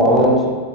5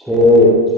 6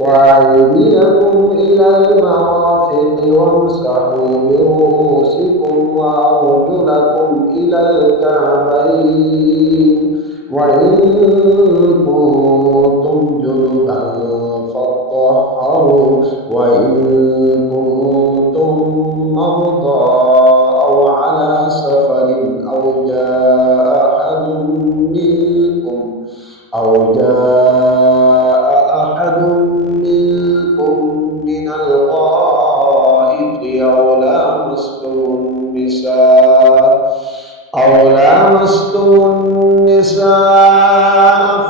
وأيديكم إلى المرافق وامسحوا برؤوسكم وأرجلكم إلى الكعبين وإن كنتم جنبا فاطهروا وإن كنتم مرضى أو على سفر أو جاء أحد منكم من الغائط أو لامستم النساء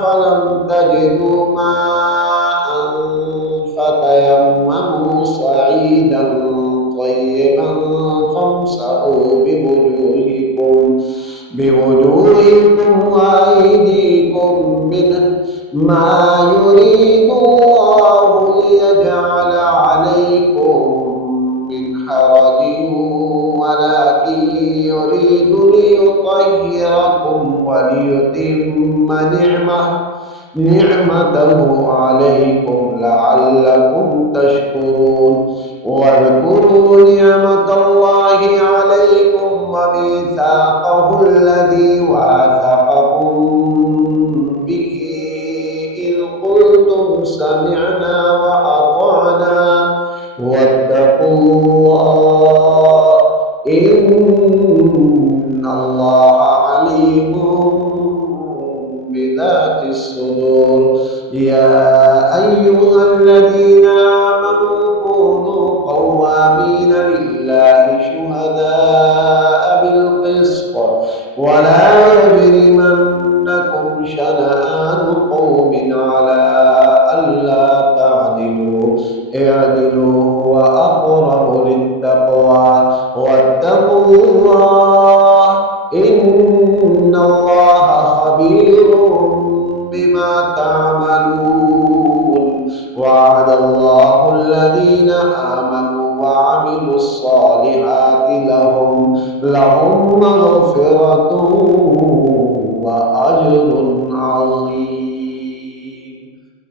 فلم تجدوا ماء فتيمموا صعيدا طيبا فامسحوا بوجوهكم وأيديكم منه ما يريد الله ليجعل عليكم من حرج ولكن يريد ليطهركم وليتم نعمته عليكم لعلكم تشكرون واذكروا نعمة الله عليكم وميثاقه الذي واثقكم به إذ قلتم سمعنا وأطعنا واتقوا الله إن الله عليم بذات الصدور. يا أيها الذين آمنوا كونوا قوامين لله شهداء بالقسط ولا يجرمنكم شنآن قوم على ألا تعدلوا اعدلوا هو أقرب للتقوى واتقوا الله إن الله خبير بما تعملون. وعد الله الذين آمنوا وعملوا الصالحات لهم مغفرة وأجر عظيم।